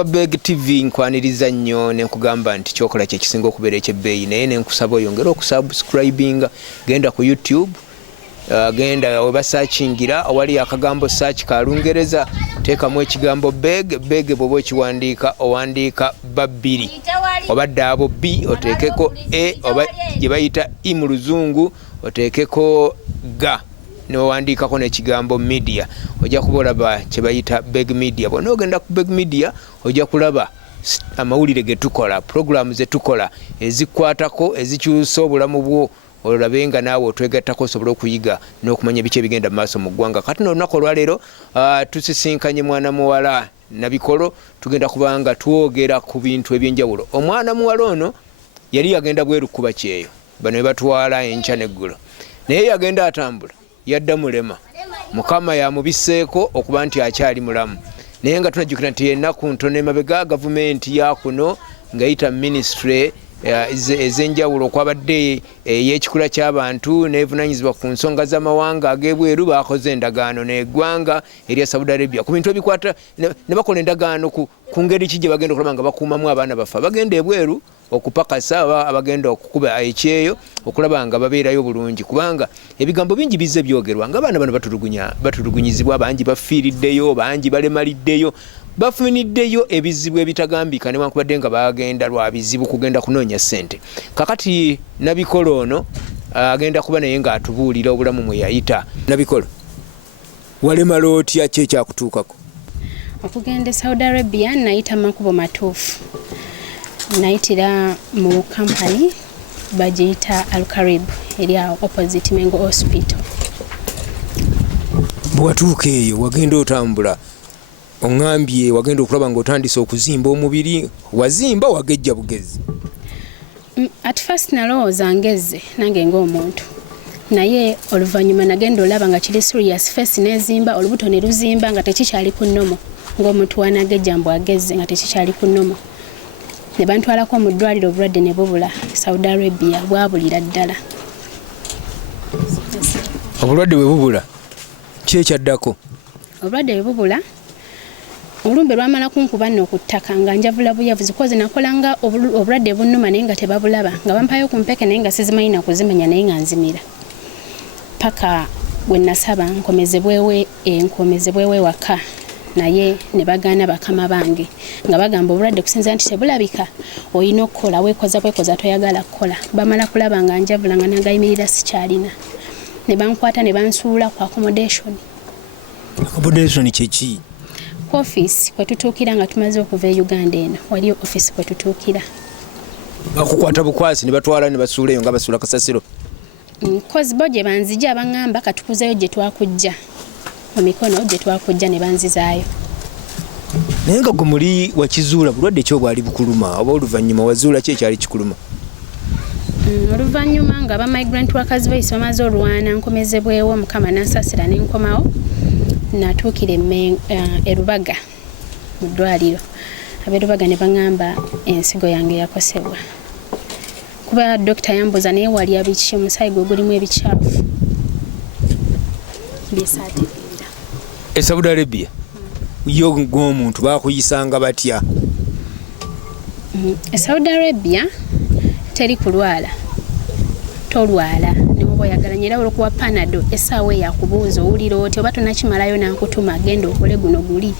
wa Beg TV nkwaniriza nnyo ne nkugamba nti kyokola kye kisinga okubeera ekyebbeeyi naye ne nkusaba oyongera okusubscribinga genda ku YouTube genda weba searchingira awali akagambo search ka Lungereza teekamu ekigambo beg bw'oba okiwandiika owandiika babbiri obadde abo B oteekeko E oba gye bayita I mu Luzungu oteekeko ga n'owandiikako n'ekigambo media ojja kuba olaba kye bayita Beg Media. Bw'ona ogenda ku Beg Media ojja kulaba amawulire ge tukola, programu ze tukola ezikwatako ezikyusa obulamu bwo olabe nga naawe otwegattako osobola okuyiga n'okumanya biki ebigenda mu maaso mu ggwanga. Kati n'olunaku olwaleero tusisinkanye mwana muwala Nabikolo tugenda kubanga twogera ku bintu eby'enjawulo. Omwana muwala ono yali yagenda bweru kuba kyeyo bano we batwala enkya n'eggulo naye yagenda atambula yadda mulema mukama yamubiseeko okuba nti akyali mulamu naye nga tunajjukira nti ennaku ntono emabega gavumenti yakuno ngayita ministry ez'enjawulo okwabadde ey'ekikula ky'abantu n'evunaanyizibwa ku nsonga z'amawanga ag'ebweru bakoze endagaano n'eggwanga erya Saudi Arabia ku bintu ebikwata ne bakola endagaano ku ngeri ki gye bagenda okulaba nga bakuumamu abaana bafa bagenda ebweru okupakasa abagenda okukuba ekyeyo okulaba nga babeerayo bulungi kubanga ebigambo bingi bizze byogerwa nga abaana bano batulugunyizibwa bangi bafiiriddeyo bangi balemaliddeyo bafuniddeyo ebizibu ebitagambika newankubadde nga bagenda lwa bizibu kugenda kunoonya ssente. Kakati Nabikolo ono agenda kuba naye ng'atubuulira obulamu mwe yayita. Nabikolo walemala otya ki ekyakutuukako? Okugenda Saudi Arabia nayita makubo matuufu. Nayitira mu kampani bagiyita Al-Karib eri awo opposite Mengo Hospital. Bwatuuka eyo wagenda otambula oŋŋambye wagenda okulaba ng'otandise okuzimba omubiri wazimba wagejja bugezi? At first nalowooza ngezze nange ng'omuntu naye oluvannyuma nagenda olaba nga kiri serious face nezimba olubuto ne luzimba nga tekikyali ku nnomo ng'omuntu wanagejja mbu agezze nga tekikyali ku nnomo ne bantwalako mu ddwaliro obulwadde ne bubula Saudi Arabia bwabulira ddala. Obulwadde bwe bubula ki ekyaddako? Obulwadde bwe bubula olumbe lwamala kunkuba nno ku ttaka nga njavula buyavuzi koze nakolanga obulwadde bunnuma naye nga tebabulaba nga bampayo ku mpeke naye nga sizimanyi na kuzimanya naye nga nzimira paka bwe nasaba nkomezebwewe waka naye ne bagaana bakama bange nga bagamba obulwadde kusinza nti tebulabika oyina okukola weekoza toyagala kukola. Bamala kulaba nga njavula nga nagayimirira sikyalina ne bankwata ne bansuula ku accommodation. Accommodation kyeki? Office kwe tutuukira nga tumaze okuva e Uganda eno waliyo office kwe tutuukira. Bakukwata bukwasi ne batwala ne basuula eyo nga basuula kasasiro? Kozi bo gye banzija baŋŋamba katukuzeyo gye twakujja mu mikono gye twakujja ne banzizaayo. Naye nga gwe muli wakizuula bulwadde ki obwali bukuluma oba oluvannyuma wazuula ki ekyali kikuluma? Oluvannyuma nga aba Migrant wakazi bayise bamaze olwana nkomezebwewo mukama nansasira n'enkomawo natuukira e Lubaga mu ddwaliro. Ab'erubaga ne baŋŋamba ensigo yange yakosebwa kuba dokita yambuza naye wali abiki omusaayi gwe gulimu ebikyafu byesaategeera. E Saudi Arabia yo ng'omuntu bakuyisanga batya? E Saudi Arabia teri kulwala tolwala newoba oyagalanye era olwokuwa panado essaawa eyakubuuza owulira oti oba tonakimalayo nankutuma genda okole guno guli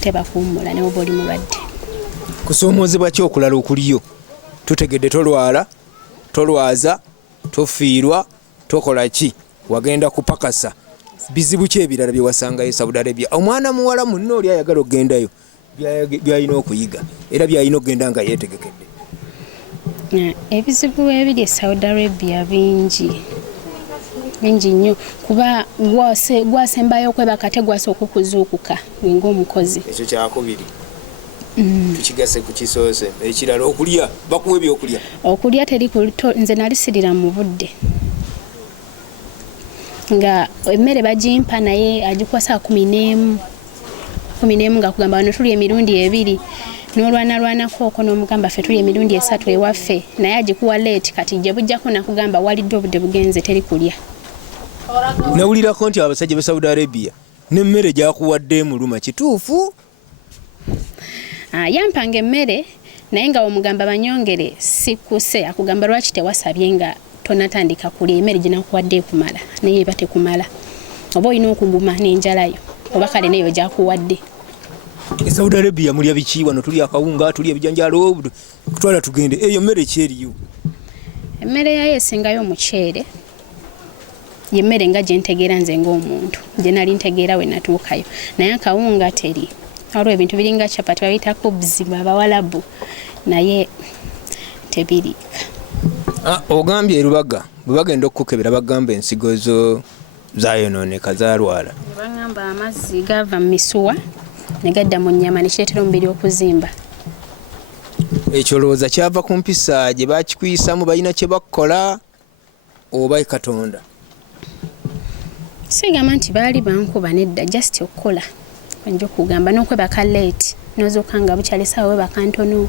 tebakuwummula newoba oli mulwadde. Kusoomoozebwa ki okulala okuliyo? Tutegedde tolwala tolwaza tofiirwa tokola ki wagenda kupakasa bizibu ki ebirala bye wasangayo Saudi Arabia? Omwana muwala munno oli ayagala okugendayo byalina okuyiga era byalina okugenda nga yeetegekedde. Ebizibu ebiri e Saudi Arabia bingi nnyo kuba gwasembayo okwebaka ate gwasooka okuzuukuka ng'omukozi. Ekyo kyakubiri. Tukigase ku kisoose ekirala okulya bakuwa ebyokulya? Okulya teri nze nali sirira mu budde nga emmere bagimpa naye agikuwa saa 11 nga kugamba wano tuli emirundi ebiri n'olwanalwanako okwo n'omugamba ffe tuli emirundi 3 ewaffe naye agikuwa leeti kati gye bujjako nakugamba walidde obudde bugenze teri kulya. Nawulirako nti abasajja be Saudi Arabia n'emmere gyakuwadde muluma kituufu? yampanga emmere naye nga omugamba banyongere sikuse akugamba lwaki tewasabye nga tonatandika kulya emmere ginakuwadde ekumala naye eba tekumala oba olina okuguma n'enjalayo oba kale neyo gyakuwadde. Saudi Arabia mulya biki wano? Tulya akawunga, tulya ebijanjaalo, kutwala tugende eyo mmere kyeriyo? Emmere yayo esingayo omuceere yemmere nga gyentegeera nze ng'omuntu gye nali ntegeera we natuukayo naye akawunga teri. Waliwo ebintu biringa chapati babiyita kubzi abawalabu naye tebiriika. Ogambye erubaga bwe bagenda okukukebera bagamba ensigo zo zayonooneka zalwala. Bagamba amazzi gava mu misuwa ne gadda mu nnyama ne kireetera omubiri okuzimba. Ekyo lowooza kyava ku mpisa gye bakikwisamu balina kye bakola oba Katonda? Sigamba nti baali bankuba nedda just okukola nja okugamba n'okwebaka late n'ozooka nga bukyalesa webaka ntono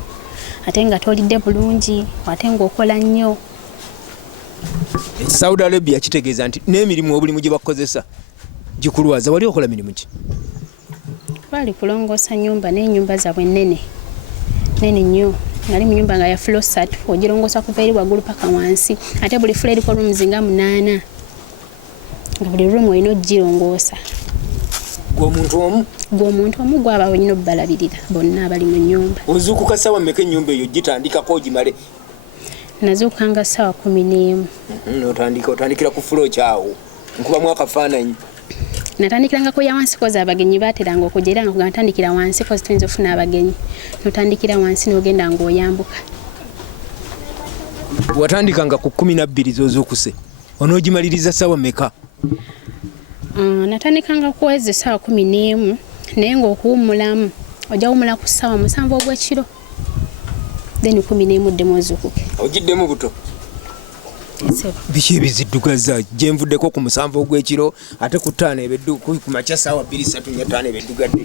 ate nga tolidde bulungi ate ng'okola nnyo. Saudi Arabia kitegeeza nti n'emirimu obulimu gye bakozesa gikulwaza. Wali okola mirimu ki? Bali kulongoosa nnyumba n'ennyumba zaabwe nnene nnyo. Nali mu nnyumba nga ya floor 3 ogirongoosa kuva eri waggulu paka wansi ate buli floor eriko rooms nga 8 nga buli room olina ogirongoosa. Gw'omuntu omu gwaba olina obbalabirira bonna abali mu nnyumba. Ozuukuka ssaawa mmeka ennyumba eyo gitandikako ogimale? Nazuukanga ssaawa 11. Otandikira ku floor kyawo nkubamu akafaananyi. Natandikirangako ya wansi kozi abagenyi baateranga okujja era nga kugamba ntandikira wansi kozi tuyinza ofuna abagenyi notandikira wansi n'ogenda ng'oyambuka. Watandikanga ku 12 z'ozuukuse onoogimaliriza ssaawa mmeka? Natandikanga kuweza essaawa 11 naye ng'okuwummulamu ojja wummula ku ssaawa 7 ogw'ekiro then 11 ddemu ozuukuke. Ogiddemu buto? Biki ebiziddugaza gye nvuddeko ku 7 ogw'ekiro ate ku 5 ku makya ssaawa 2-3 nya 5 ebiddugadde?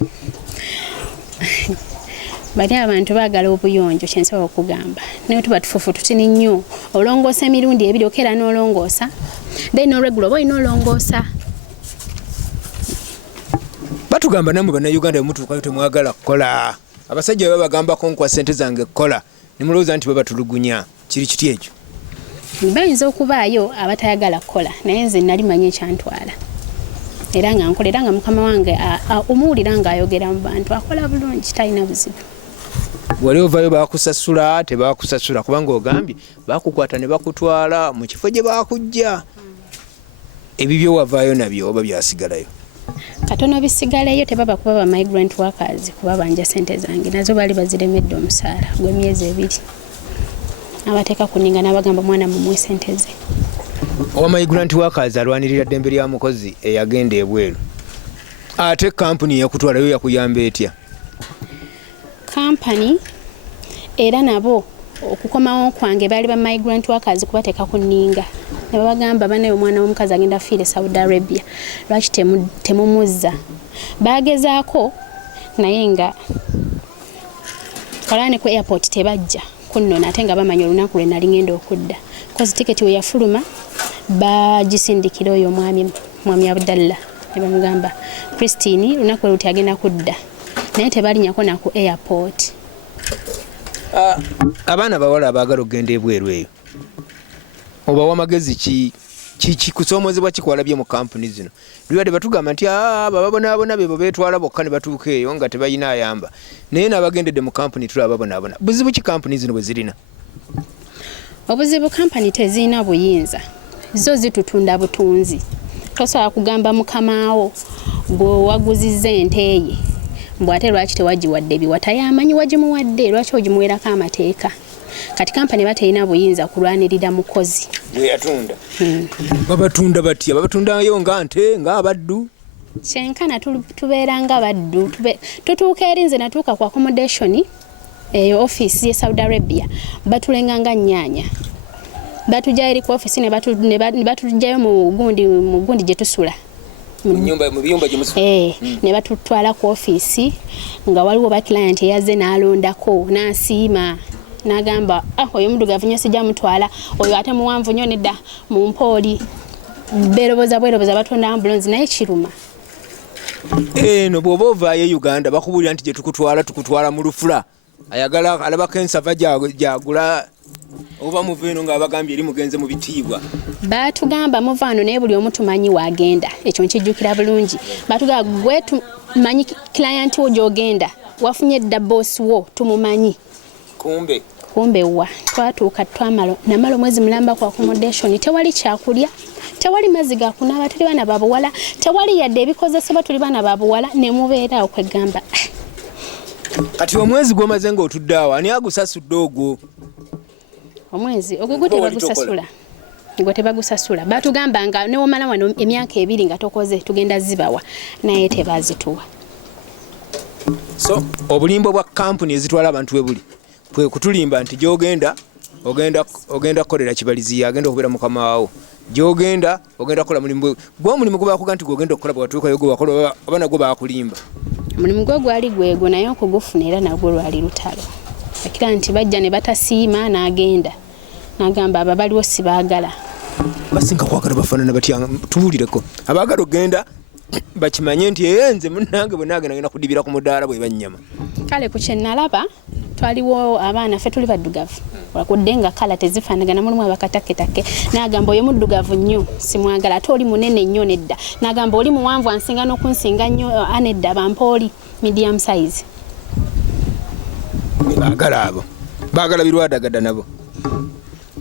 Bali abantu baagala obuyonjo kyensobola okugamba naye tuba tufufu tutini nnyo olongoosa emirundi ebiri okeera n'olongoosa then olweggulo oba olina olongoosa. Batugamba namwe bannayuganda bemutuukayo temwagala kukola. Abasajja bwe bagambako nkuwa ssente zange kukola ne mulowooza nti babatulugunya. Kiri kiti ekyo? Bayinza okubaayo abatayagala kukola naye nze nali manyi ekyantwala era nga nkola era nga mukama wange omuwulira ng'ayogera mu bantu akola bulungi talina buzibu. Wali ovayo bakusasula tebakusasula kubanga ogambye bakukwata ne bakutwala mu kifo gye bakujja ebibyo wavaayo nabyo oba byasigalayo? Katono bisigaleyo tebaba kuba ba migrant workers kuba banja sente zange nazo bali baziremedde omusaala gw'emyezi 2 abateeka kuninga n'abagamba mwana mumwe sente ze. Owa migrant workers alwanirira ddembe lya mukozi eyagenda ebweru ate kampuni yakutwalayo yakuyamba etya? Kampani era nabo okukomawo kwange bali ba migrant workers kubateeka kuninga ne babagamba banaye omwana w'omukazi agenda fiire Saudi Arabia lwaki temumuzza. Bagezaako naye nga kalane ku airport tebajja kunnona ate nga bamanya olunaku lwe nali ngenda okudda kozi tiketi we yafuluma bagisindikira oyo mwami Abdallah ne bamugamba Christine lunaku lwe agenda kudda naye tebalinyako naku airport. Abaana bawala abaagala okugenda ebweru eyo obawa magezi ki kusoomozebwa kikwalabye mu kampuni zino? Lwebadde batugamba nti bababonaabona bebo beetwala bokka ne batuuka eyo nga tebalina ayamba naye n'abagendedde mu kampuni tulaba babonaabona. Buzibu ki kampuni zino bwe zirina? Obuzibu kampani tezirina buyinza zo zitutunda butunzi. Tosobola kugamba mukamaawo gwe waguzizza ente ye mbw ate lwaki tewagiwadde biwata yamanyi wagimuwadde lwaki ogimuwerako amateeka. Kati kampani baterina buyinza kulwanirira mukozi gwe yatunda. Babatunda batya? Babatundayo nga nte nga abaddu? Kyenkana tubeera nga baddu tutuuka eri nze natuuka ku accommodation eyo office ye Saudi Arabia batulenga nga nnyaanya batujja eri ku office ne batujjayo mu gundi gye tusula mu biyumba gye musula ne batutwala ku office nga waliwo ba client eyazze n'alondako n'asiima n'agamba oyo muddugavu nnyo sijja mutwala oyo ate muwanvu nnyo nedda mu mpooli bweroboza batonda ambulance naye kiruma. eno bw'oba ovaayo Uganda bakubuulira nti gye tukutwala mu lufula ayagala alabako ensava gyagula oba muva eno ng'abagambye eri mugenze mu bitiibwa baatugamba muvaano naye buli omu tumanyi waagenda ekyo nkijjukira bulungi baatugamba gwe tumanyi client wo gy'ogenda wafunye edda boss wo tumumanyi kumbe wa twatuuka namala omwezi mulamba ku accommodation tewali kyakulya tewali maziga kunaaba tuli baana babuwala tewali yadde ebikozesebwa tuli baana babuwala ne mubeera okwegamba kati omwezi gw'omaze ng'otudde awo ani agusasudde ogwo omwezi ogwo gwe tebagusasula batugamba nga newomala wano emyaka 2 nga tokoze tugenda zibawa naye tebazituwa so obulimbo bwa kampuni ezitwala abantu we buli kwe kutulimba nti gy'ogenda ogenda kukolera kibalizi agenda okubeera mukama waawo gy'ogenda ogenda kukola mulimu gw'omulimu gwe bakuga nti gwogenda okukola bwe watuukayo gwe wakola oba nagwo baakulimba omulimu gwe gwali gwegwo naye okugufuna era nagwo lwali lutalo akira nti bajja ne batasiima n'agenda n'agamba abo baliwo sibaagala basinga kwagala bafaanana batya tuwulireko abaagala okgenda bakimanye nti eyenze munnange bwe naagenda ngenda kudibira ku mudaala bwe bannyama kale ku kyenalaba twaliwo abaana ffe tuli baddugavu olakudde nga kala tezifaanagana mulimu abakataketake n'agamba oyo muddugavu nnyo simwagala ate oli munene nnyo nedda n'agamba oli muwanvu ansinga n'okunsinga nnyo anedda bampooli medium size baagala abo baagala birwadagadda nabo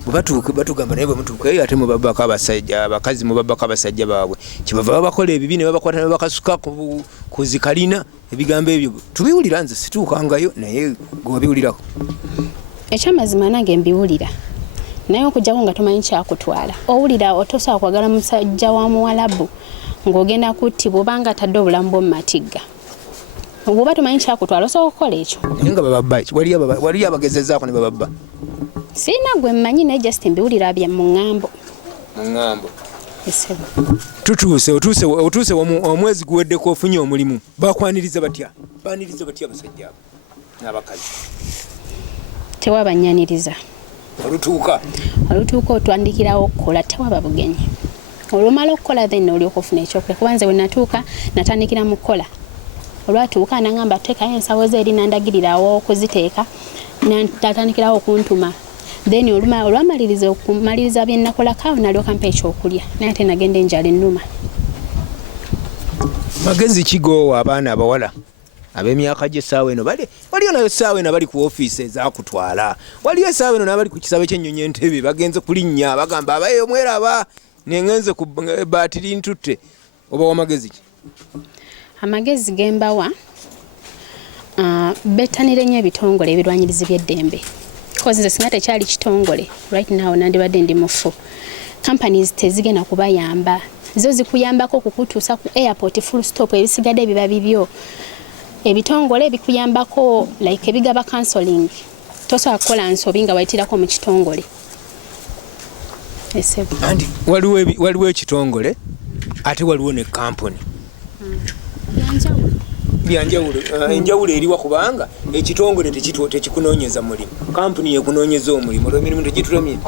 batugamba naye bwe mutuukayo ate mubabbako abasajja abakazi mubabbako abasajja baabwe kibava babakola ebibi ne babakwata ne babakasuka ku zikalina ebigambo ebyo tubiwulira nze situukangayo naye gwe wabiwulirako ekyamazima nange mbiwulira naye okujjako nga tomanyi kyakutwala owulira otosobola kwagala musajja wa muwalabu ng'ogenda kuttibwa obanga atadde obulamu bwo mu matigga bw'oba tomanyi kyakutwala osobola okukola ekyo naye nga bababba wali abagezezaako ne bababba sirina gwe mmanyi naye just mbiwulira bya mu ŋŋambo otuuse omwezi guweddeko ofunye omulimu bakwaniriza batya abasajja abo n'abakazi tewabannyaniriza olutuuka otwandikirawo okukola tewaba bugenyi olwomala okukola then olyoka ofuna ekyokulya kuba nze we natuuka natandikira mu kukola olwatuuka nangamba tuteekayo ensawo ze eri nandagirirawo okuziteeka natandikirawo okuntuma then olwamaliriza okumaliriza bye nakolako nalyoka mpa ekyokulya naye ate nagenda enjala ennuma magezi kigoowa abaana abawala ab'emyaka gy'essaawa eno waliyo nayo essaawa eno abali ku ofiisi ezakutwala waliyo essaawa eno n'abali ku kisabe ky'ennyonyi entebe bagenze kulinnya bagamba abayo mweraba nengenze ku baatiri ntutte oba wamagezi ki amagezi gembawa bettanire nnyo ebitongole ebirwanyirizi by'eddembe kozi nze singa tekyali kitongole right now nandibadde ndi mufu companies tezigenda kubayamba zo zikuyambako kukutuusa ku airport full stop ebisigadde ebiba bibyo ebitongole bikuyambako like ebigaba counseling tosobola kukola nsobi nga wayitirako mu kitongole andi waliwo ekitongole ate waliwo ne kampuni byanjawulo enjawulo eriwa kubanga ekitongole tekikunoonyeza mulimu kampuni yekunoonyeza omulimu olwo emirimu tegitulemye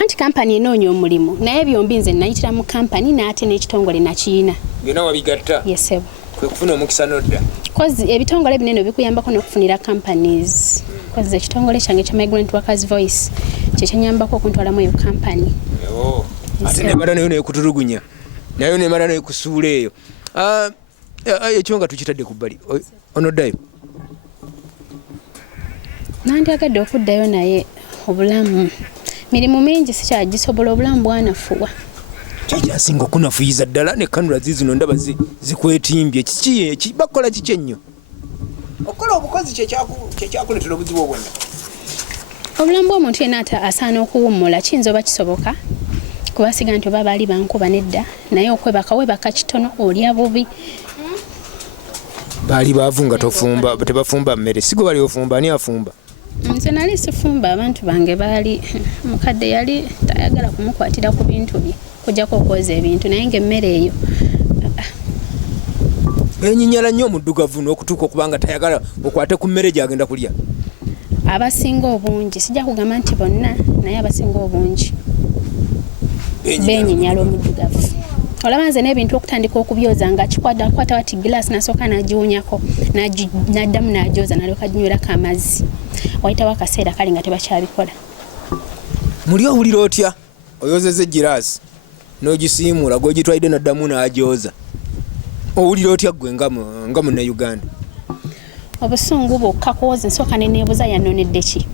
anti kampani enoonya omulimu naye byombi nze nayitira mu kampani n'ate n'ekitongole nakiina byonna wabigatta yesebo kwe kufuna omukisa nodda kozi ebitongole binene bikuyambako n'okufunira companies kozi ekitongole kyange kya Migrant Workers Voice kyekyanyambako okuntwalamu eyo kampani ate nemala nayo nekutulugunya nayo nemala nayo kusuula eyo ekyo nga tukitadde ku bbali onoddayo nandyagadde okuddayo naye obulamu mirimu mingi sikyagisobola obulamu bwanafuwa kikyasinga okunafuyiza ddala ne kanula zizino ndaba zikwetimbye kiki bakola kiki ennyo okola obukozi kyekyakuletera obuzibu obwonna obulamu bw'omuntu yenna asaana okuwummula kiyinza oba kisoboka kubasiga nti oba baali bankuba nedda naye webaka kitono olya bubi baali baavu nga tebafumba mmere sigo bali ofumba ani afumba nze nali sifumba abantu bange baali mukadde yali tayagala kumukwatira ku bintu bye kujjako okwoza ebintu naye ng'emmere eyo enyinyala nnyo omuddugavu n'okutuuka okubanga tayagala okwate ku mmere gyagenda kulya abasinga obungi sijja kugamba nti bonna naye abasinga obungi benyinyala omuddugavu olaba nze n'ebintu okutandika okubyoza nga kikwata wati glass nasooka nagiwunyako n'addamu n'agyoza nalyoka ginywerako amazzi wayitawo akaseera kali nga tebakyabikola. Muli owulira otya oyozeze giraasi n'ogisiimuula gw'ogitwalidde n'addamu n'agyoza owulira otya ggwe nga munnayuganda? Obusungu bwokka kuwoza nsooka neneebuza yanonedde ki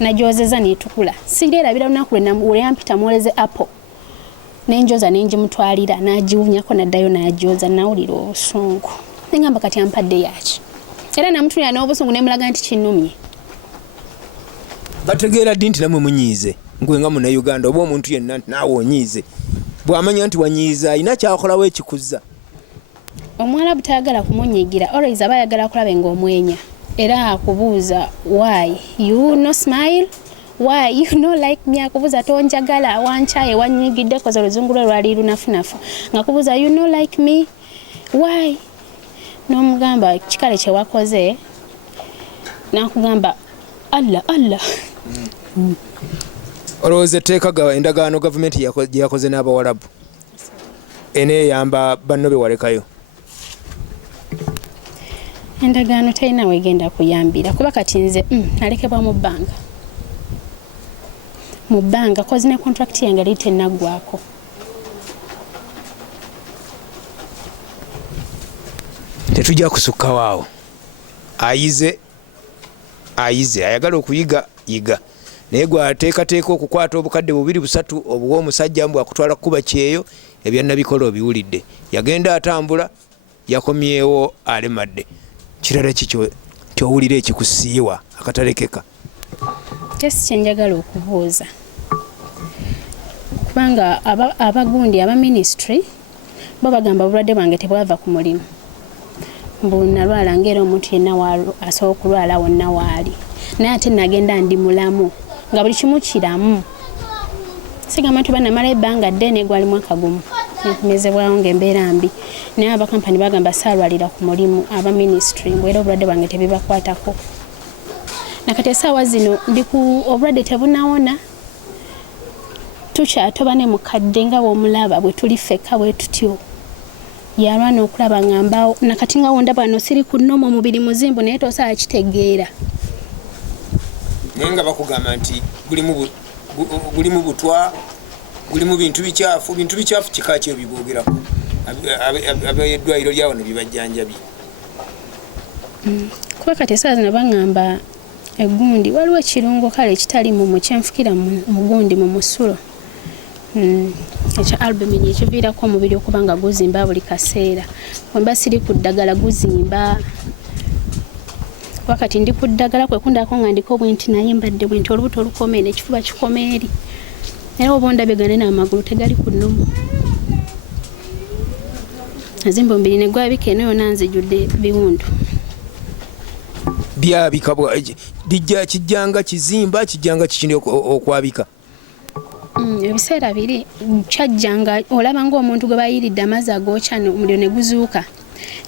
nagyozeza neetukula singeerabira lunaku lwe yampita muwoleze apple nenjoza nenjimutwalira n'agiwunyako n'addayo n'agyoza nawulira obusungu nengamba kati ampadde yaki era namutulira n'obusungu nemulaga nti kinnumye. Bategeera ddi nti namwe munyiize ngwe nga munnayuganda oba omuntu yenna nti naawe onyiize bw'amanya nti wanyiiza alina kyakolawo ekikuzza? Omuwarabu tayagala kumunyiigira always aba ayagala kulabe ng'omwenya era akubuuza why you no smile why you no like me akubuuza tonjagala wankyaye wanyigidde koza oluzungu lwe lwali lunafunafu nga kubuuza you no like me why n'omugamba kikale kye wakoze n'akugamba Allah olowooza etteeka endagaano gavumenti gye yakoze n'Abawarabu eneeyamba banno be walekayo? Endagaano talina wegenda kuyambira kuba kati nze nalekebwa mu bbanga kozi ne contract yange yali tennaggwako. Tetujja kusukkawo awo. Ayize ayagala okuyiga yiga naye gwe ateekateeka okukwata obukadde 2-3 obuwa omusajja mbu akutwala kukuba kyeyo ebya Nabikolo obiwulidde yagenda atambula yakomyewo alemadde. Kirala kikyo kyowulira ekikusiiwa akatalekeka? Kyesi kyenjagala okubuuza kubanga abagundi aba ministry bo bagamba obulwadde bwange tebwava ku mulimu mbu nalwala ng'era omuntu yenna asobola okulwala wonna waali naye ate nagenda ndi mulamu nga buli kimu kiramu sigamba nti banamala ebbanga ddene gwali mwaka gumu nekumezebwawo ng'embeera mbi naye abakampani bagamba saalwalira ku mulimu aba ministry mbwera obulwadde bwange tebibakwatako nakati essaawa zino ndi ku obulwadde tebunawona tukyatoba ne mukadde nga bw'omulaba bwe tuli ffekka bwe tutyo yalwana okulaba ngambaawo nakati nga wonda bano siri ku nnomo omubiri muzimbu naye tosobola kitegeera naye nga bakugamba nti gulimu butwa gulimu bintu bikyafu kika kyo biboogerako abeddwaliro lyawo ne bibajjanjabye kuba kati essaawa zino baŋŋamba egundi waliwo ekirungo kale ekitali mu kyenfukira mugundi mu musulo ekya albumin ekiviirako omubiri okuba nga guzimba buli kaseera wemba siri ku ddagala guzimba wakati ndi ku ddagala kwekundako nga ndiko bwenti naye mbadde bwenti olubuto olukoma n'ekifuba kikoma eri era oba ondabye gane n'amagulu tegali ku nnomo azimba omubiri ne gwabika eno yonna nzijjudde biwundu byabika kijjanga kizimba kijjanga kikindi okwabika ebiseera biri kyajjanga olaba ng'omuntu gwe bayiridde amazzi agookya omuliro ne guzuuka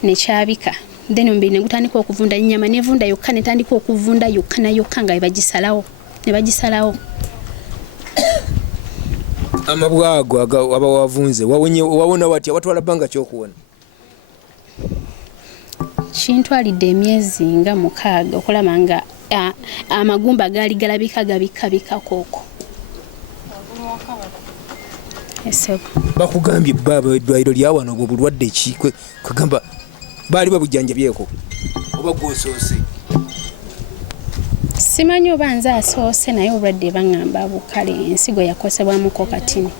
ne kyabika then omubiri ne gutandika okuvunda ennyama nevunda yokka netandika okuvunda yokka nayokka nga ne bagisalawo amabwago aba wavunze wawona watya watwala bbanga kyokuwona? Kintwalidde emyezi nga 6 okulaba nga amagumba gaali galabika gabikabikakooko. Bakugambye baba eddwaliro lyawano obwo bulwadde ki kwegamba baali babujjanjabyeko oba gwosoose? Simanyi oba nze asoose naye obulwadde baŋŋamba bukale ensigo yakosebwamuko katini.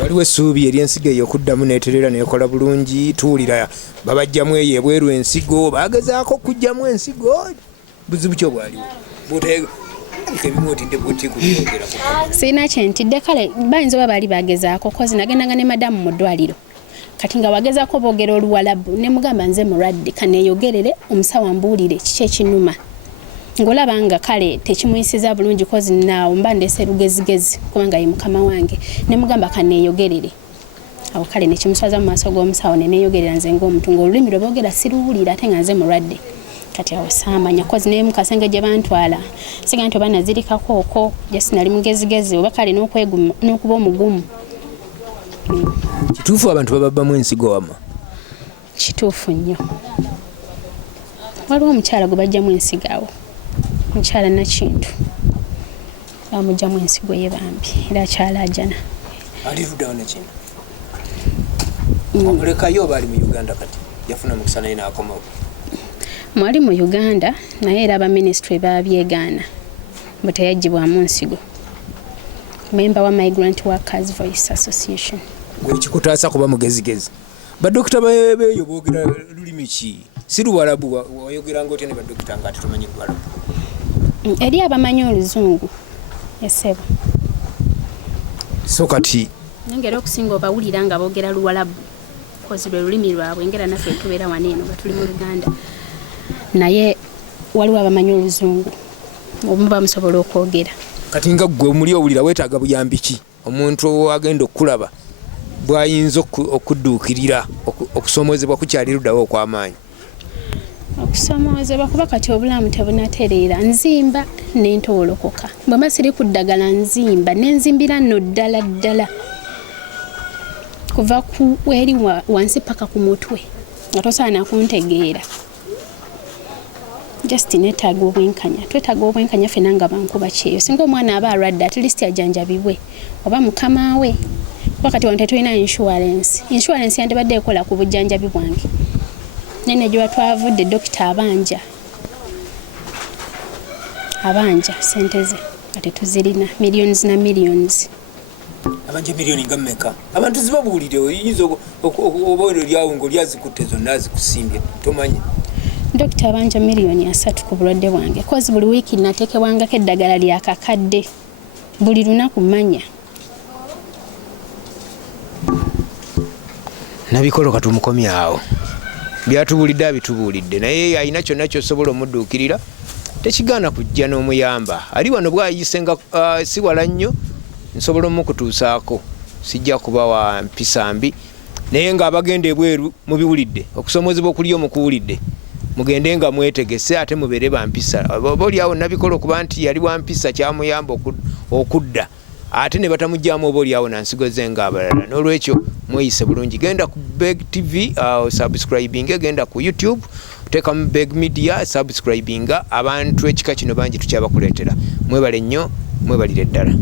Waliwo essuubi ery'ensigo eyo okuddamu neeterera neekola bulungi tuwulira babajjamu eyo ebweru ensigo bagezaako okugjamu ensigo buzibu ki obwaliwo sirina kyentidde kale bayinza oba baali bagezaako kozi nagendanga ne madamu mu ddwaliro kati nga wagezaako boogera oluwalabu ne mugamba nze mulwadde kaneeyogerere omusawo ambuulire kiki ekinuma ng'olaba nga kale tekimuyisiza bulungi kozi naawo mba ndeese lugezigezi kubanga ye mukama wange ne mugamba kaneeyogerere awo kale nekimuswaza mu maaso g'omusawo neneeyogerera nze ng'omuntu ng'olulimi lwe boogera siruwulira ate nga nze mulwadde kati awo saamanya kozi naye mukasenge gye bantwala siga nti oba nazirikako okwo jesi nali mugezigezi oba kale n'okuba omugumu Kituufu abantu bababbamu ensigo wama? Kituufu nnyo. Waliwo omukyala gwe bajjamu ensigo awo, mukyala Nakintu bamugjamu ensigo ye bambi era akyalaajana. Ali luddawo Nakintu? Omulekayo oba ali mu Uganda kati? Yafuna mukisa naye n'akomawo? Mwali mu Uganda naye era abaminisitule babyegaana bwe teyaggyibwamu nsigo. Memba wa Migrant Workers Voice Association. Gwe kikutaasa kuba mugezigezi. Badokita beeyo boogera lulimi ki? Si Luwarabu, wayogeranga otya ne badokita nga ate tomanyi Luwarabu? Eri abamanyi Oluzungu esebo. So kati nengera okusinga obawulira nga boogera Luwarabu kozi lwe lulimi lwabwe ngera naffe tubeera wano eno nga tuli mu Luganda. Naye waliwo abamanyi Oluzungu obumu bamusobola okwogera. Kati nga gwe muli owulira weetaaga buyambi ki omuntu agenda okulaba bw'ayinza okudduukirira okusomoozebwa kukyali luddawo okw'amaanyi? Okusomoozebwa kuba kati obulamu tebunatereera. Nzimba n'entowolokoka. Bwe mba siri ku ddagala nzimba n'enzimbira nno ddala ddala kuva ku eri wansi paka ku mutwe nga tosaana kuntegeera. Just neetaaga obwenkanya. Twetaaga obwenkanya ffenna nga bankuba kyeyo. Singa omwana aba alwadde at least ajanjabibwe oba mukama we. Kuba kati wano tetulina insurance. Insurance yandibadde ekola ku bujjanjabi bwange. Nene gye batwavudde dokita abanja sente ze ate tuzirina millions na millions. Abanja milioni nga mmeka? Abantu zibabuulire oyinza oba lyawo ng'olyazikutte zonna azikusimbye tomanyi. Dokita abanja milioni 3 ku bulwadde bwange. Kozi buli wiiki nateekebwangako eddagala lya kakadde buli lunaku mmanya. Nabikolo katumukomye awo. Byatubuulidde abitubuulidde naye alina kyonna ky'osobola omudduukirira tekigaana kujja n'omuyamba. Ali wano bw'ayise nga si wala nnyo nsobola omukutuusaako sijja kuba wa mpisa mbi naye ng'abagenda ebweru mubiwulidde okusomoozebwa okuli omukuwulidde mugende nga mwetegese ate mubeere bampisa. Oba olyawo Nabikolo kuba nti yali wampisa kyamuyamba okudda ate ne batamugyamu oba olyawo nansigo ze ng'abalala. N'olwekyo mweyise bulungi. Genda ku Beg TV subscribing, genda ku YouTube teekamu Beg Media subscribing. Abantu ekika kino bangi tukyabakuleetera. Mwebale nnyo, mwebalire ddala.